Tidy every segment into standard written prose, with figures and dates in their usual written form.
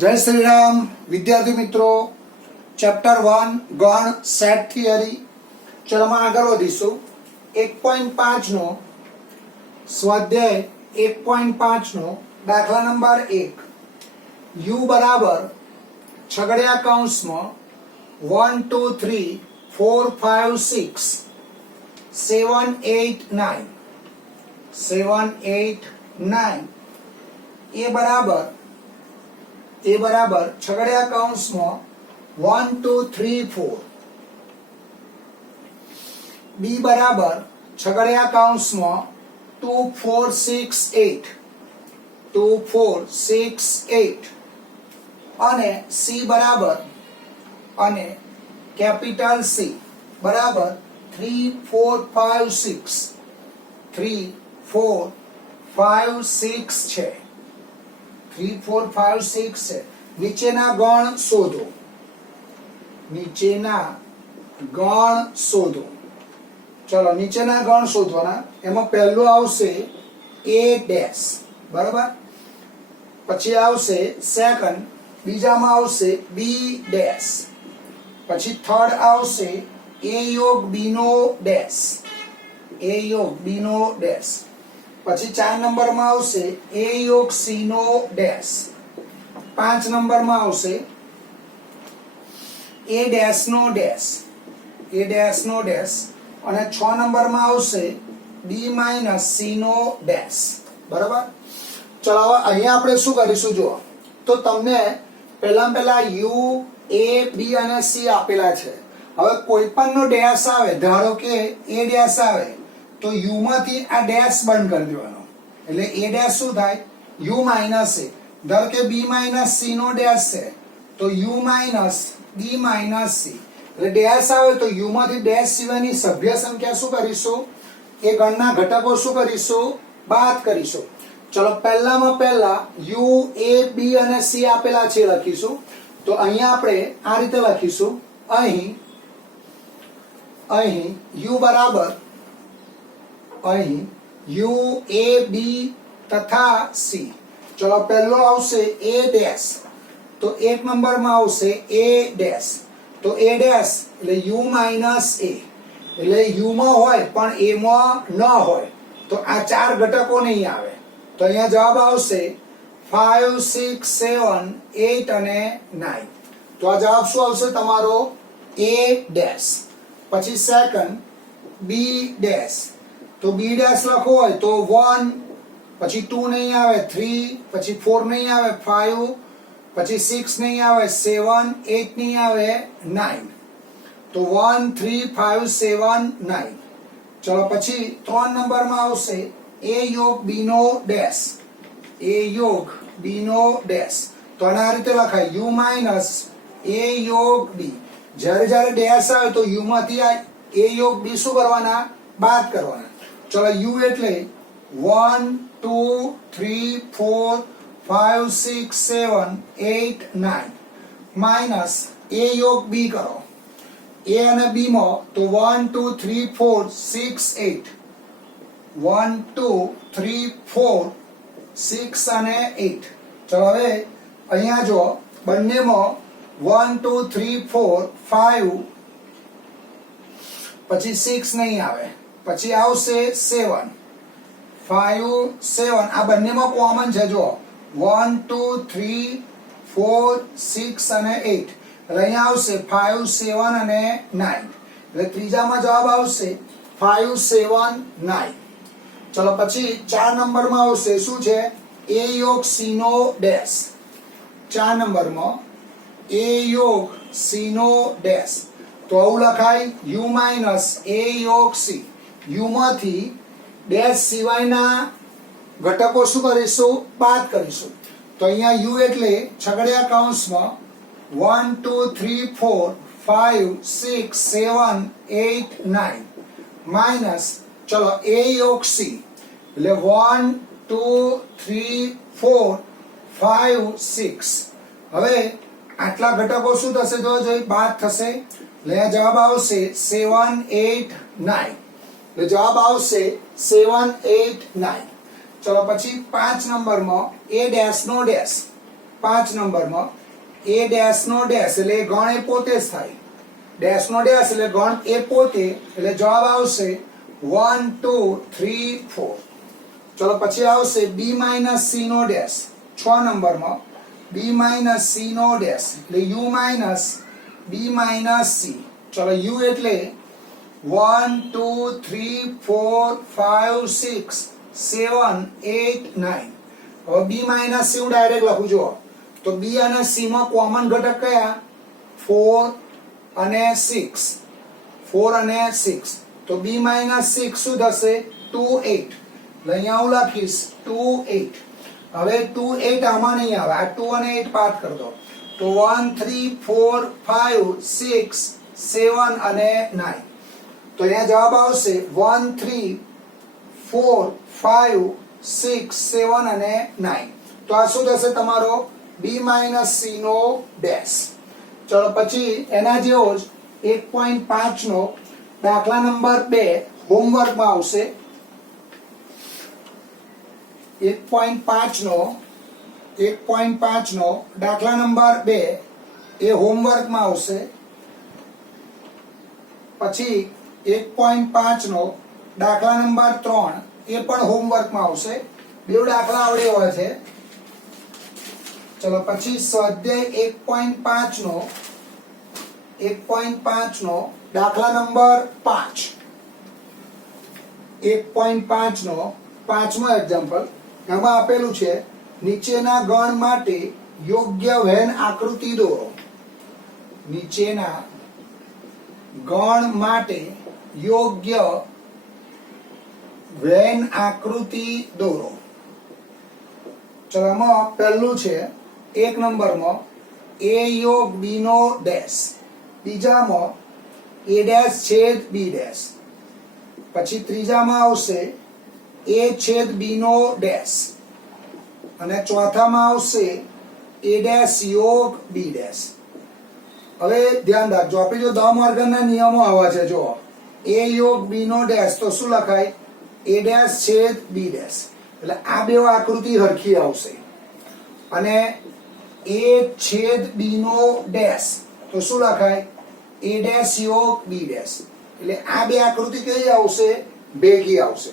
जय श्री राम विद्यार्थी मित्रों चैप्टर 1 गण सेट थियरी चलो हम आगे वधीशु 1.5 नो स्वाध्याय 1.5 नो दाखला नंबर 1 u बराबर छगड़िया कौंस में 1 2 3 4 5 6 7 8 9 7 8 9 ए बराबर छगड़िया कौंस में 1 2 3 4 बी बराबर छगड़िया कौंस में 2 4 6 8 2 4 6 8 अने सी बराबर अने कैपिटल सी बराबर 3 4 5 6 3 4 5 6 छे 3 4 5 6 है नीचेना गण शोधो नीचेना गण शोधो चलो नीचेना गण शोधवाना एमां पहेलो आवशे ए डैश बराबर पछी आवशे सेकंड बीजामां आवशे बी डैश पछी थर्ड आवशे ए योग बी नो डैश ए योग बी नो डैश પછી 4 નંબર માં આવશે a યોગ c નો ડેશ 5 નંબર માં આવશે a ડેશ નો ડેશ અને 6 નંબર માં આવશે b માઈનસ c નો ડેશ બરાબર ચલો હવે અહીંયા આપણે શું કરીશું જો તો તમને પહેલા u a b અને c આપેલા છે હવે કોઈ પણ નો ડેશ આવે ધારો કે a ડેશ આવે तो u मांथी आ डैश बंद कर देवानो એટલે a डैश શું થાય u માઈનસ a ધારો કે b માઈનસ c નો ડેશ છે તો u minus b minus c એટલે ડેશ આવે તો u માંથી ડેશ સિવાયની સભ્ય સંખ્યા શું કરીશું એ ગણના ઘટકો શું કરીશું બાદ કરીશું ચલો પહેલામાં પહેલા u a b અને c આપેલા છે લખીશું તો અહીંયા આપણે આ રીતે લખીશું અહીં u બરાબર અહીં u a b तथा c चलो पहलो आवशे a डैश तो 1 नंबर में आवशे a डैश तो a डैश એટલે u माइनस a એટલે u માં હોય પણ a માં ન હોય તો આ ચાર ઘટકો નહીં આવે તો અહીંયા જવાબ આવશે 5 6 7 8 અને 9 તો આ જવાબ શું આવશે તમારો a डैश પછી સેકન્ડ b डैश तो बी डैश लखो होय तो 1 પછી 2 नहीं आवे 3 પછી 4 नहीं आवे 5 પછી 6 नहीं आवे 7 8 नहीं आवे 9 तो 1 3 5 7 9 चलो પછી 3 नंबर में आवशे a योग b नो डैश a योग b नो डैश तो आना रीते लखाय u माइनस a योग b જ્યારે જ્યારે ડેશ આવે તો u માંથી આ a योग b શું કરવાના બાદ કરવાના चलो u એટલે 1 2 3 4 5 6 7 8 9 માઈનસ a योग b કરો a અને b માં તો 1 2 3 4 6 8 1 2 3 4 6 અને 8 ચલો હવે અહીંયા જો બંનેમાં 1 2 3 4 5 પછી 6 નહીં આવે પછી આવશે 7 5 7 આ બંનેમાં કોમન છે જો 1 2 3 4 6 અને 8 એટલે અહીંયા આવશે 5 7 અને 9 એટલે ત્રીજામાં જવાબ આવશે 5 7 9 ચલો પછી 4 નંબરમાં આવશે શું છે a योग c નો ડેશ 4 નંબરમાં a योग c નો ડેશ તો આવું લખાય u માઈનસ a योग c u માંથી ડેશ સિવાયના ઘટકો શું કરીશું બાદ કરીશું તો અહીંયા u એટલે છગડિયા કૌંસમાં 1 2 3 4 5 6 7 8 9 માઈનસ ચલો a योग c એટલે 1 2 3 4 5 6 હવે આટલા ઘટકો શું થશે તો જો બાદ થશે એટલે જવાબ આવશે 7 8 9 એટલે જવાબ આવશે 7 8 9 चलो પછી 5 નંબર માં a ડેશ નો ડેશ 5 નંબરમાં એ ડેશ નો ડેશ એટલે ગણ એ પોતે જ થાય, ડેશ નો ડેશ એટલે ગણ એ પોતે, એટલે જવાબ આવશે 1 2 3 4. ચલો પછી આવશે b માઇનસ c નો ડેશ 6 નંબરમાં b માઇનસ c નો ડેશ એટલે u minus b minus c. ચલો u એટલે 1 2 3 4 5 6 7 8 9. હવે b માઇનસ c હું ડાયરેક્ટ લખું છું. તો b અને c માં કોમન ઘટક કયા? 4 અને 6, 4 અને 6. તો b માઇનસ 6 શું થશે? 2 8. એટલે અહીંયા હું લખીશ 2 8. હવે 2 8 આમાં નહીં આવે, આ 2 અને 8 પાથ કરી દો. તો 1 3 4 5 6 7 અને 9. તો અહીંયા જવાબ આવશે 1 3 4 5 6 7 અને 9. તો આ શું થશે તમારો? b માઇનસ c નો ડેશ. ચલો પછી એના જેવો જ 1.5 નો દાખલા નંબર 2 હોમવર્કમાં આવશે. 1.5 નો દાખલા નંબર 2 એ હોમવર્કમાં આવશે. પછી 1.5 નો દાખલા નંબર 3 એ પણ હોમવર્કમાં આવશે. બે દાખલા આવડે હોય છે. ચલો પછી સ્વાધ્યાય 1.5 નો દાખલા નંબર 5. 1.5 નો પાંચમો એક્ઝામ્પલ. એમાં આપેલું છે નીચેના ગણ માટે યોગ્ય વેન આકૃતિ દોરો. નીચેના ગણ માટે યોગ્ય વેન આકૃતિ દોરો. ચલો એમાં પહેલું છે 1 નંબરમાં a યોગ b નો ડેશ, બીજામાં a ડેશ છેદ b ડેશ, પછી ત્રીજામાં આવશે a છેદ b નો ડેશ, અને ચોથામાં આવશે a ડેશ યોગ b ડેશ. હવે ધ્યાન રાખજો, આપણે જો 10 માર્કના નિયમો આવા છે. જો a યોગ b નો ડેશ તો શું લખાય? a ડેશ છેદ b ડેશ. એટલે આ બે આકૃતિ હરખી આવશે. અને a છેદ b નો ડેશ તો શું લખાય? a ડેશ યોગ b ડેશ. એટલે આ બે આકૃતિ કઈ આવશે? ભેગી આવશે.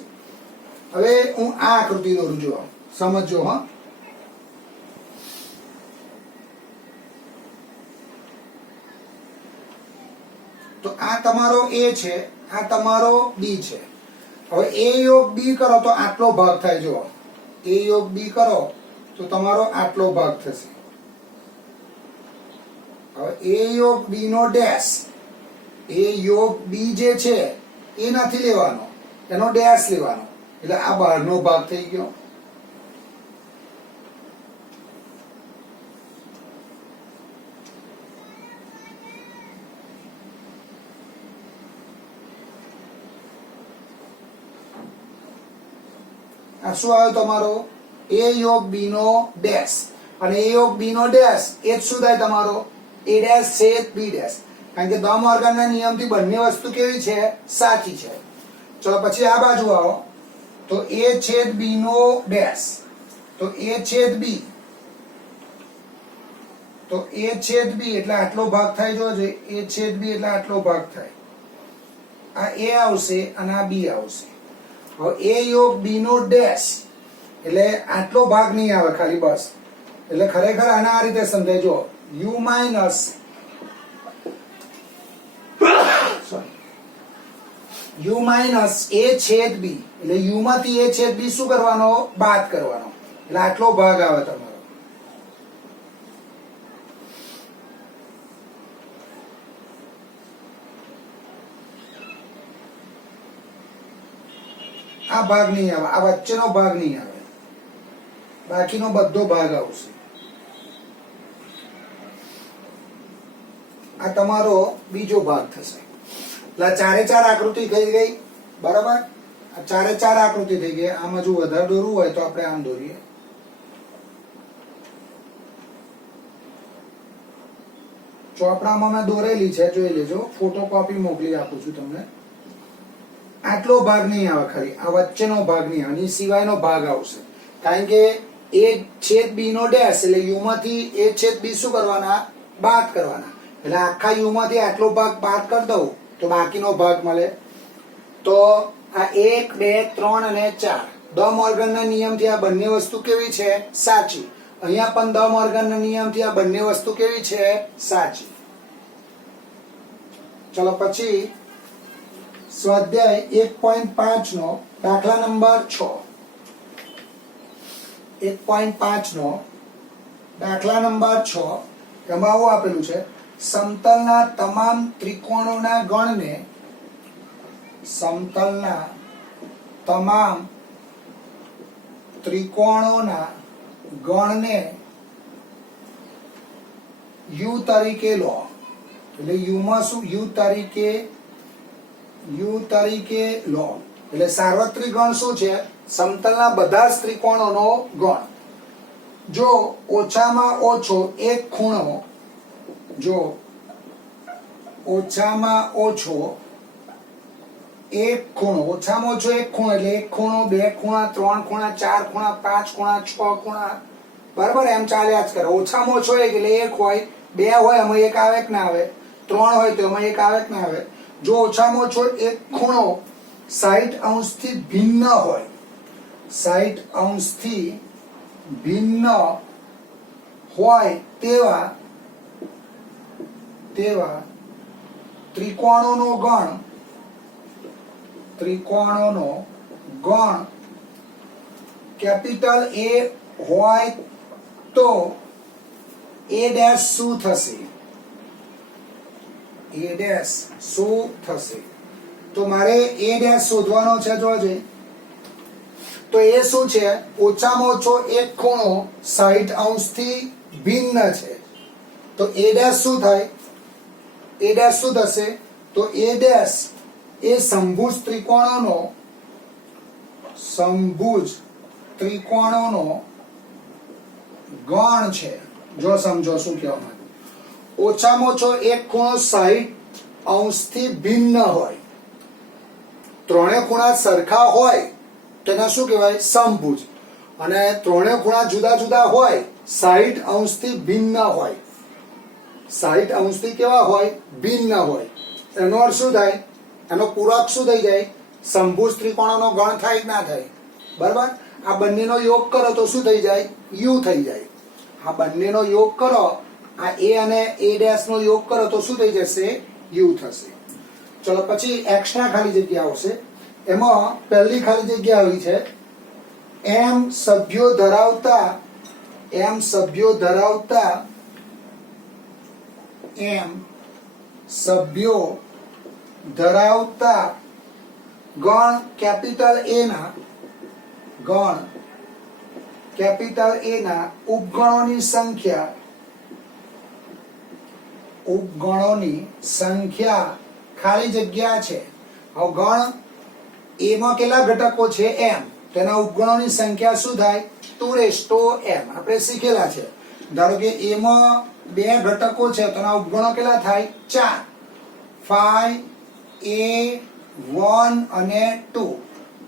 હવે હું આ આકૃતિ દોરું, જો સમજો. હા, તો આ તમારો a છે, આ તમારો b છે. હવે a યોગ b કરો તો આટલો ભાગ થાય. જો a યોગ b કરો તો તમારો આટલો ભાગ થશે. હવે a યોગ b નો ડેશ, a યોગ b જે છે એ નથી લેવાનો, એનો ડેશ લેવાનો. એટલે આ બહારનો ભાગ થઈ ગયો. આ શું આવ્યો તમારો? a યોગ b નો ડેશ. અને a યોગ b નો ડેશ એ જ શું થાય તમારો? a ડેશ છેદ b ડેશ. કારણ કે 10 માર્કના નિયમથી બંને વસ્તુ કેવી છે? સાચી છે. ચલો પછી આ બાજુ આવો. તો a છેદ b નો ડેશ, તો a છેદ b, તો a છેદ b એટલે આટલો ભાગ થાય. જોજો, a છેદ b એટલે આટલો ભાગ થાય. આ a આવશે અને આ b આવશે. હવે a યોગ b નો ડેશ એટલે આટલો ભાગ નહીં આવે ખાલી, બસ. એટલે ખરેખર આને આ રીતે સમજાય. જો u minus u minus a છેદ b એટલે u માંથી a છેદ b શું કરવાનો? બાદ કરવાનો. એટલે આટલો ભાગ આવે તમારો. આ ભાગ નહીં આવે, આ વચ્ચેનો ભાગ નહીં આવે, બાકીનો બધો ભાગ આવશે. આ તમારો બીજો ભાગ થશે. એટલે ચારે ચાર આકૃતિ થઈ ગઈ. બરાબર? આ ચારે ચાર આકૃતિ થઈ ગઈ. આમાં જો વધારે દોરવું હોય તો આપણે આમ દોરીએ. ચોપડામાં મેં દોરેલી છે, જોઈ લેજો. ફોટોકોપી મોકલી આપું છું તમને. આટલો ભાગ નહીં આવે ખાલી, આ વચ્ચેનો ભાગ નહીં આવે, આની સિવાયનો ભાગ આવશે. કારણ કે એ છેદ બી નો ડેશ એટલે યુ માંથી એ છેદ બી શું કરવાના બાદ કરવાના એટલે આખા યુ માંથી આટલો ભાગ બાદ કરી દઉં તો બાકીનો ભાગ મળે તો આ 1 2 3 અને 4 દ મોર્ગનના નિયમથી આ બંને વસ્તુ કેવી છે સાચી અહીંયા પણ દ મોર્ગનના નિયમથી આ બંને વસ્તુ કેવી છે સાચી ચલો પછી સ્વાધ્યાય 1.5 નો દાખલા નંબર 6 1.5 નો દાખલા નંબર 6 એમાં આવું આપેલું છે સમતલના તમામ ત્રિકોણોના ગણને સમતલના તમામ ત્રિકોણોના ગણને યુ તરીકે લો એટલે યુ માં શું યુ તરીકે લો એટલે સાર્વત્રિક ગણ શું છે સમતલના બધા જ ત્રિકોણોનો ગણ જો ઓછામાં ઓછો એક ખૂણો જો ઓછામાં ઓછો એક ખૂણો ઓછામાં ઓછો એક ખૂણો એટલે એક ખૂણો બે ખૂણા ત્રણ ખૂણા ચાર ખૂણા પાંચ ખૂણા છ ખૂણા બરાબર એમ ચાલ્યા જ કરે ઓછામાં ઓછો એક એટલે એક હોય બે હોય એમાં એક આવે કે ના આવે ત્રણ હોય તો એમાં એક આવે કે ના આવે જો ઓછામાં ઓછો એક ખૂણો 60 અંશથી ભિન્ન હોય 60 અંશથી ભિન્ન હોય તેવા ત્રિકોણોનો ગણ કેપિટલ A હોય તો A ડેશ શું થશે A ડેશ શું થશે તો મારે A ડેશ શોધવાનો છે જોજે તો એ શું છે ઓછામાં ઓછો એક ખૂણો 60 અંશથી ભિન્ન છે તો A ડેશ શું થાય A ડેશ શું થશે તો A ડેશ એ સમભુજ ત્રિકોણોનો ગણ છે જો સમજો શું કહેવા માંગુ ઓછામાં ઓછો એક ખૂણો 60 અંશથી ભિન્ન હોય ત્રણે ખૂણા સરખા હોય તેને શું કહેવાય સમભુજ અને ત્રણે ખૂણા જુદા જુદા હોય 60 અંશથી ભિન્ન હોય 60 અંશથી કેવા હોય ભિન્ન હોય એનો અર્થ શું થાય એનો પૂરક શું થઈ જાય સમભુજ ત્રિકોણોનો ગણ થાય કે ના થાય બરાબર આ બંનેનો યોગ કરો તો શું થઈ જાય યુ થઈ જાય આ બંનેનો યોગ કરો આ A અને A ડેશ નો યોગ કરો તો શું થઈ જશે યુ થશે ચલો પછી એક્સ્ટ્રા ખાલી જગ્યા આવશે એમાં પહેલી ખાલી જગ્યા આવી છે એમ સભ્યો ધરાવતા ગણ કેપિટલ A ના ઉપગણોની સંખ્યા ખાલી જગ્યા છે હવે ગણ A માં કેટલા ઘટકો છે m તેના ઉપગણોની સંખ્યા શું થાય 2m આપણે શીખેલા છે ધારો કે A માં બે ઘટકો છે તેના ઉપગણો કેટલા થાય 4 5 a 1 અને 2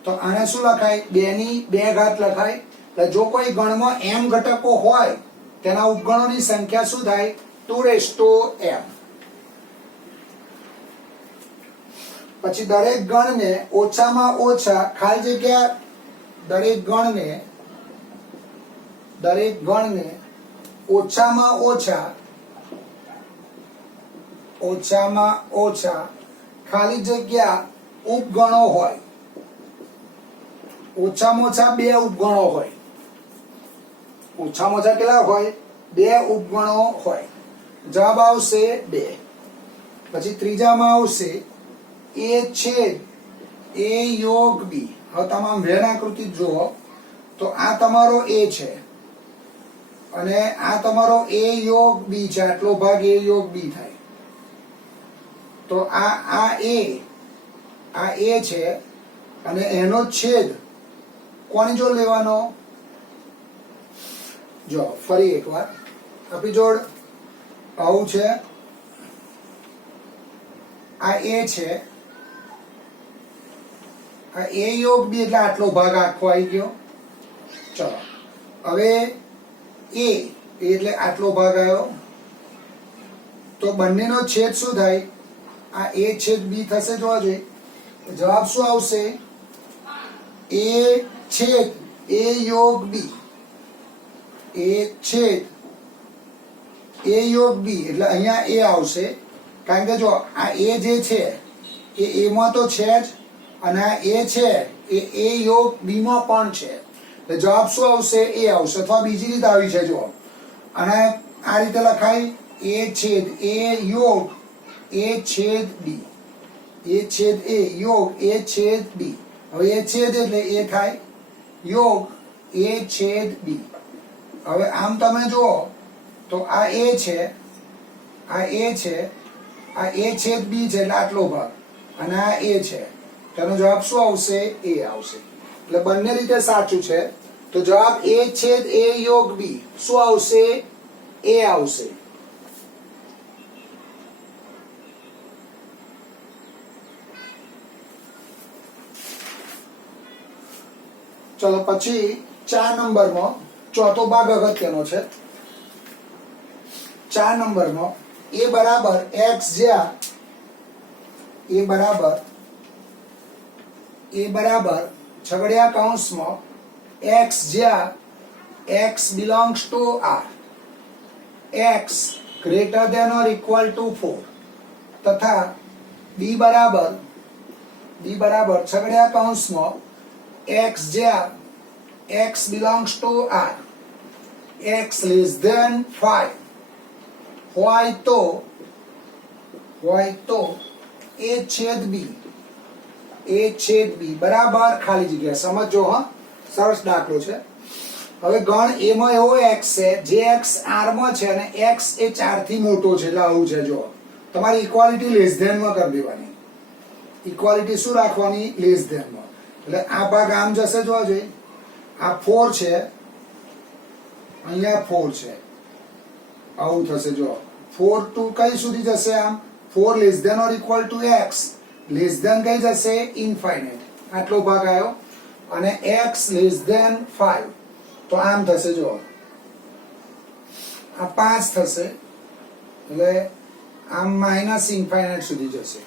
તો આને શું લખાય 2 ની 2 ઘાત લખાય એટલે જો કોઈ ગણમાં m ઘટકો હોય તેના ઉપગણોની સંખ્યા શું થાય 2m પછી દરેક ગણને ઓછામાં ઓછા ખાલી જગ્યા દરેક ગણને ઓછામાં ઓછા ખાલી જગ્યા ઉપગણો હોય ઓછામાં ઓછા બે ઉપગણો હોય ઓછામાં ઓછા કેટલા હોય બે ઉપગણો હોય જવાબ આવશે 2 પછી ત્રીજામાં આવશે a છેદ a યોગ b હવે તમામ વેન આકૃતિ જુઓ તો આ તમારો a છે અને આ તમારો a યોગ b છે આટલો ભાગ a યોગ b થાય તો આ a છે અને એનો છેદ કોની જોડ લેવાનો જો ફરી એકવાર આપણી જોડ આવું છે આ a છે આ a યોગ b એટલે આટલો ભાગ આખો આવી ગયો ચલો હવે એ એટલે આટલો ભાગ આવ્યો, તો બંનેનો છેદ શું થાય? આ એ છેદ બી થશે. જોવા જોઈએ જવાબ શું આવશે? એ છેદ એ યોગ બી. એ છેદ એ યોગ બી એટલે અહીંયા એ આવશે, કારણ કે જો આ એ જે છે એ એમાં તો છે જ, અને આ એ છે એ યોગ બી માં પણ છે. એટલે જવાબ શું આવશે? એ આવશે. અથવા બીજી રીત આવી છે, જો અને આ રીતે લખાય એ છેદ એ યોગ એ છેદ બી. એ છેદ એ યોગ એ છેદ બી. હવે એ છેદ એટલે એ થાય યોગ એ છેદ બી. હવે આમ તમે જુઓ તો આ એ છે, આ એ છે, આ એ છેદ બી છે એટલે આટલો ભાગ, અને આ એ છે. તેનો જવાબ શું આવશે? એ આવશે. એટલે બંને રીતે સાચું છે. તો જવાબ એ છેદ એ યોગ બી શું આવશે? એ આવશે. ચલો પછી 4 નંબરમાં ચોથો ભાગ અગત્યનો છે. 4 નંબરમાં એ બરાબર એક્સ જ્યાં એ બરાબર છગડિયા કૌંસમાં એક્સ જ્યાં x belongs to R, x greater than or equal to 4 તથા બી બરાબર છગડિયા કૌંસમાં એક્સ જ્યાં x belongs to R, x less than 5 હોય તો એ છેદ બી બરાબર ખાલી જગ્યા. સમજો હા, સરસ દાખલો છે. હવે ગણ એમાં એવો એક્સ છે જે એક્સ આર માં છે અને એક્સ એ 4 થી મોટો છે. એટલે આવું છે. જો તમારી ઇક્વાલિટી લેસ ધેન માં કરી દેવાની. ઇક્વાલિટી શું રાખવાની? લેસ ધેન માં. એટલે આ ભાગ આમ જશે. જોવા જોઈએ આ 4 છે, અહીંયા 4 છે, આવું થશે. જો 4 ટુ કઈ સુધી જશે? આમ 4 less than or equal to x, less than કઈ જશે? ઇન્ફાઇનાઇટ. આટલો ભાગ આવ્યો. અને એક્સ લેસ ધેન 5 તો આમ થશે. જો આ 5 થશે, એટલે આમ માઇનસ ઇન્ફાઇનાઇટ સુધી જશે.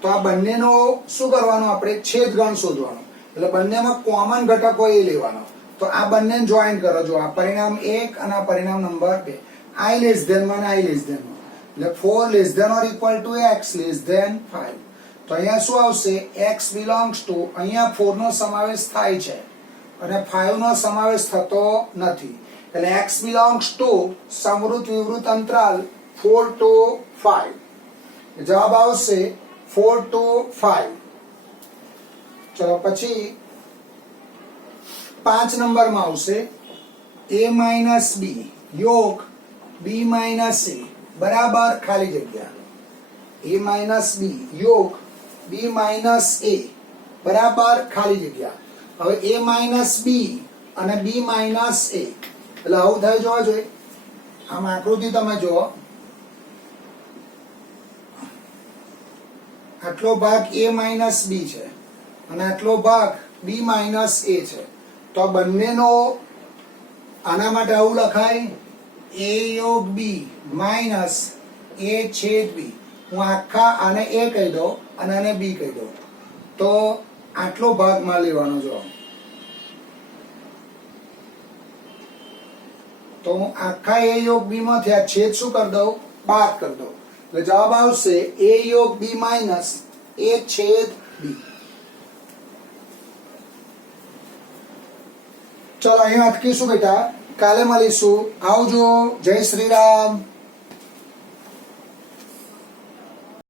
તો આ બંનેનો શું કરવાનું? આપણે છેદગણ શોધવાનો. એટલે બંનેમાં કોમન ઘટકો એ લેવાનો. તો આ બંનેને જોઈન કરો. જો આ પરિણામ 1 અને આ પરિણામ number 2, I less than 1 I less than 1. એટલે 4 less than or equal to x less than 5. તો અહીંયા શું આવશે? એક્સ બિલોંગ્સ ટુ, અહીંયા 4 નો સમાવેશ થાય છે અને 5 નો સમાવેશ થતો નથી. એટલે એક્સ બિલોંગ્સ ટુ સમવૃત્ત વિવૃત્ત અંતરાલ 4 to 5. જવાબ આવશે 4 to 5. ચલો પછી 5 નંબરમાં આવશે a માઇનસ બી યોગ બી માઇનસ એ બરાબર ખાલી જગ્યા. a માઇનસ બી યોગ બી માઇનસ એ બરાબર ખાલી જગ્યા. હવે a માઇનસ બી અને બી માઇનસ એ એટલે આવું થાય. જોવા જોઈએ આમ આકૃતિ તમે જુઓ, આટલો ભાગ a માઇનસ બી છે અને આટલો ભાગ બી માઇનસ એ છે. તો બંનેનો આના માટે આવું લખાય a યોગ બી માઇનસ એ છેદ બી. હું આખા આને એ કહી દઉં અને આને બી કહી દઉં. તો આટલો ભાગમાં લેવાનો. જો તો હું આખા એ યોગ બી માંથી આ છેદ શું કરી દઉં? બાદ કરી દઉં. એટલે જવાબ આવશે a યોગ બી માઇનસ એ છેદ બી. ચલો અહીં અટકીશું બેટા. કાલે મળીશું. આવજો. જય શ્રી રામ.